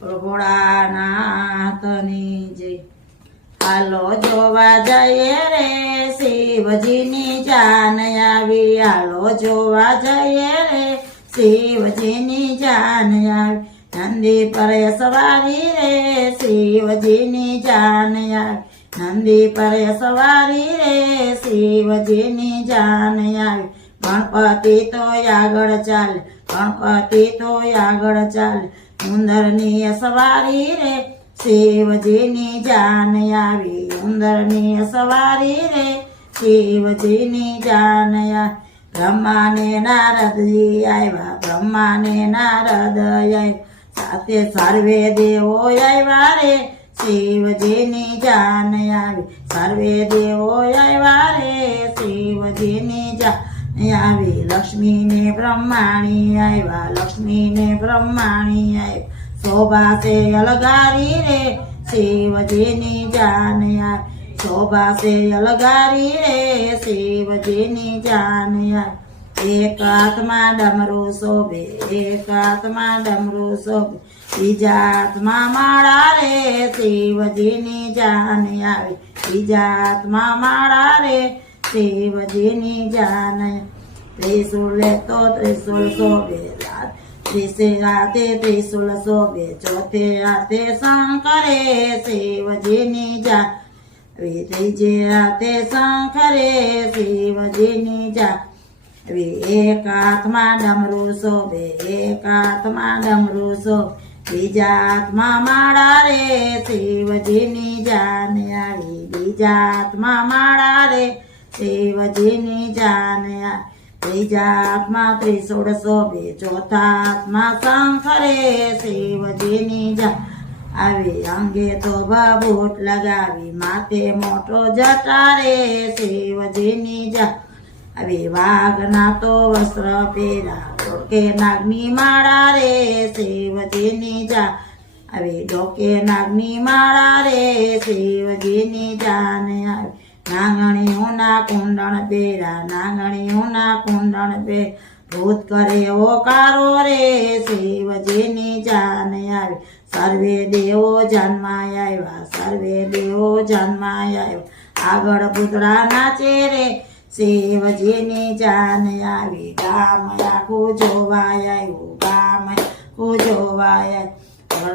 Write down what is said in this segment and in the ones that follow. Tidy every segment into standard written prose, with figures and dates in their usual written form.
ભોળાનાથની જય। હાલો જોવા જઈએ રે શિવજીની જાન આવી, હાલો જોવા જઈએ રે શિવજીની જાન આવી। નંદી પર સવારી રે શિવજીની જાન આવી, નંદી પર સવારી રે શિવજીની જાન આવી। ગણપતિ તો આગળ ચાલે, ગણપતિ તો આગળ ચાલે, ઉંદરની સવારી રે શિવજીની જાન આવી, ઉંદરની સવારી રે શિવજીની જાન આવી। બ્રહ્માને નારદજી આવ્યા, બ્રહ્માને નારદ આવ્યા, સાથે સર્વે દેવો આવ્યા રે શિવજીની જાન આવી, સર્વે દેવો આવ્યા રે શિવજીની જાન આવી। લક્ષ્મીને બ્રહ્માણી આવ્યા, લક્ષ્મીને બ્રહ્માણી આવ્યા, શોભા છે અલગારી રે શિવજીની જાન આવી, શોભા છે અલગારી રે શિવજીની જાન આવી। એક હાથમાં ડમરું શોભે, એક હાથમાં ડમરું શોભે, બીજા હાથમાં માળા રે શિવજીની જાન આવી, બીજા હાથમાં માળા રે શિવજીની જાન આવી। ત્રિશુલ તો ત્રિશુલ શોભે, ત્રીસે હાથે ત્રિશુલ શોભે, ચોથે હાથે શંકરે શિવજીની જાન આવી, ત્રીજે હાથે શંકરે શિવજીની જાન આવી। એક હાથમાં ડમરું શોભે, એક હાથમાં ડમરું શોભે, બીજા હાથમાં માળા રે શિવજીની જાન આવી, બીજા હાથમાં માળા રે શિવજીની જાન આવી। ત્રીજા હાથમાં ત્રિશૂળ શોભે, ચોથા હાથમાં શંખરે શિવજીની જાન આવી। અંગે તો ભભૂત લગાવી, માથે મોટો જટા રે શિવજીની જાન આવી। વાઘના તો વસ્ત્ર પહેરા, ડોકે નાગની માળા રે શિવજીની જાન આવી, ડોકે નાગની માળા રે શિવજીની જાન આવી। નાંગણીઓના કુંડળ પહેરા, નાંગણીઓના કુંડળ પહેરા, ભૂત કરે ઓકારો રે શિવજીની જાન આવી। સર્વે દેવો જાનમાં આવ્યા, સર્વે દેવો જાનમાં આવ્યા, આગળ પૂતળા નાચે રે શિવજીની જાન આવી। ગામ આખું જોવા આવ્યું, ગામ આખું જોવા આવ્યું,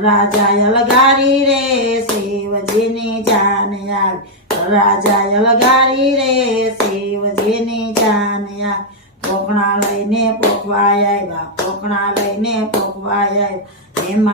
રાજા અલગારી રે શિવજીની જાન આવી, રાજા અલગારી રે શિવજીની જાન આવી। પોકણા લઈને પોકવા આવ્યા, પોકણા લઈને પોકવા આવ્યા, એમાં